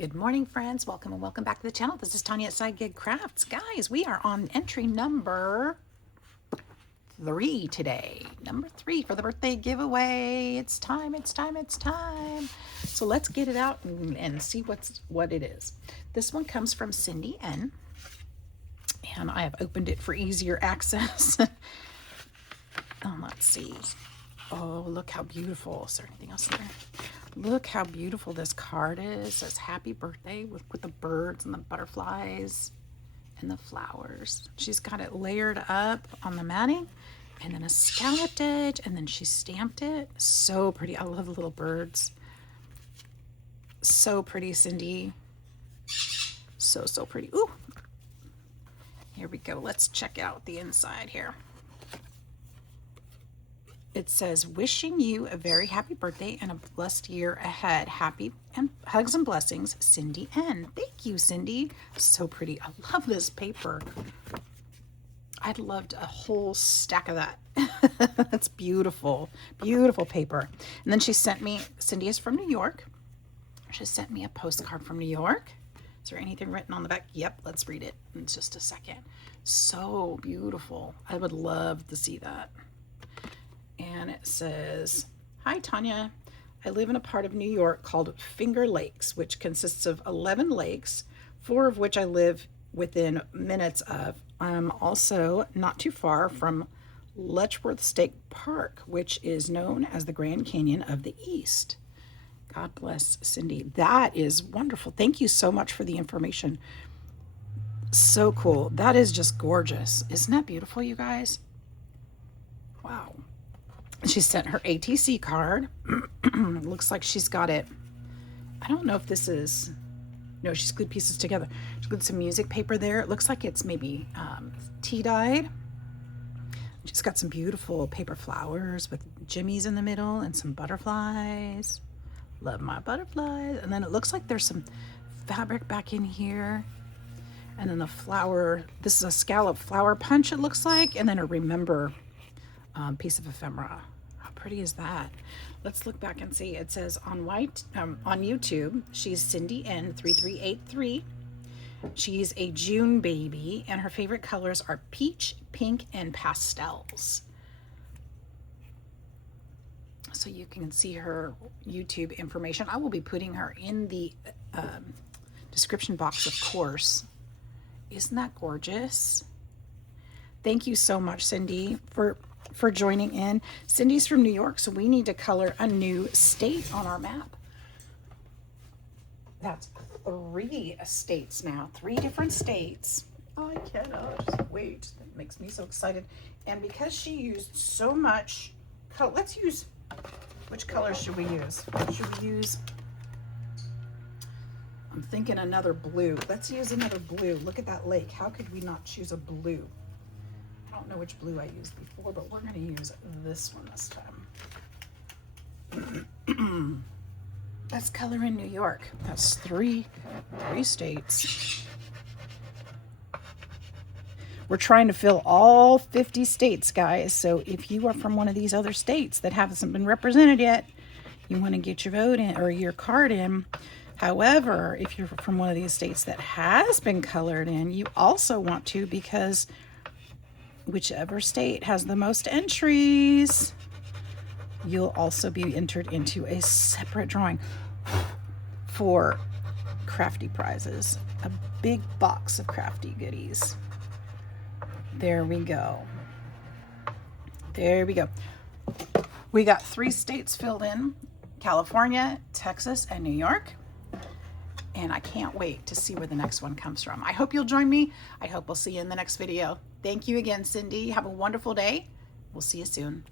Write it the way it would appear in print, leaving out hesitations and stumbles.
Good morning, friends. Welcome and welcome back to the channel. This is Tanya at Side Gig Crafts. Guys, we are on entry number 3 today. Number 3 for the birthday giveaway. It's time, it's time, it's time. So let's get it out and see what it is. This one comes from Cindy N. And I have opened it for easier access. Let's see. Oh, look how beautiful. Is there anything else there? Look how beautiful this card is. It says happy birthday with the birds and the butterflies and the flowers. She's got it layered up on the matting and then a scalloped edge, and then she stamped it. So pretty. I love the little birds. So pretty, Cindy. So pretty. Ooh. Here we go. Let's check out the inside here. It says, wishing you a very happy birthday and a blessed year ahead. Happy and hugs and blessings, Cindy N. Thank you, Cindy. So pretty. I love this paper. I'd loved a whole stack of that. That's beautiful. Beautiful paper. And then she sent me, Cindy is from New York. She sent me a postcard from New York. Is there anything written on the back? Yep, let's read it in just a second. So beautiful. I would love to see that. And it says, hi, Tanya. I live in a part of New York called Finger Lakes, which consists of 11 lakes, 4 of which I live within minutes of. I'm also not too far from Letchworth State Park, which is known as the Grand Canyon of the East. God bless, Cindy. That is wonderful. Thank you so much for the information. So cool. That is just gorgeous. Isn't that beautiful, you guys? Wow. She sent her ATC card. Looks like she's got it. I don't know if this is... No, she's glued pieces together. She glued some music paper there. It looks like it's maybe tea-dyed. She's got some beautiful paper flowers with jimmies in the middle and some butterflies. Love my butterflies. And then it looks like there's some fabric back in here. And then the flower... This is a scallop flower punch, it looks like. And then a remember... piece of ephemera. How pretty is that? Let's look back and see. It says on YouTube, she's Cindy N3383. She's a June baby, and her favorite colors are peach, pink, and pastels. So you can see her YouTube information. I will be putting her in the description box, of course. Isn't that gorgeous? Thank you so much, Cindy, for joining in. Cindy's from New York, so we need to color a new state on our map. That's 3 states now, 3 different states. I cannot wait. That makes me so excited. And because she used so much color, let's use, which color should we use? Should we use, I'm thinking another blue. Let's use another blue. Look at that lake. How could we not choose a blue? I don't know which blue I used before, but we're going to use this one this time. Let's color in New York. That's three states. We're trying to fill all 50 states, guys. So if you are from one of these other states that hasn't been represented yet, you want to get your vote in or your card in. However, if you're from one of these states that has been colored in, you also want to, because whichever state has the most entries, you'll also be entered into a separate drawing for crafty prizes. A big box of crafty goodies. There we go. There we go. We got 3 states filled in: California, Texas, and New York. And I can't wait to see where the next one comes from. I hope you'll join me. I hope we'll see you in the next video. Thank you again, Cindy. Have a wonderful day. We'll see you soon.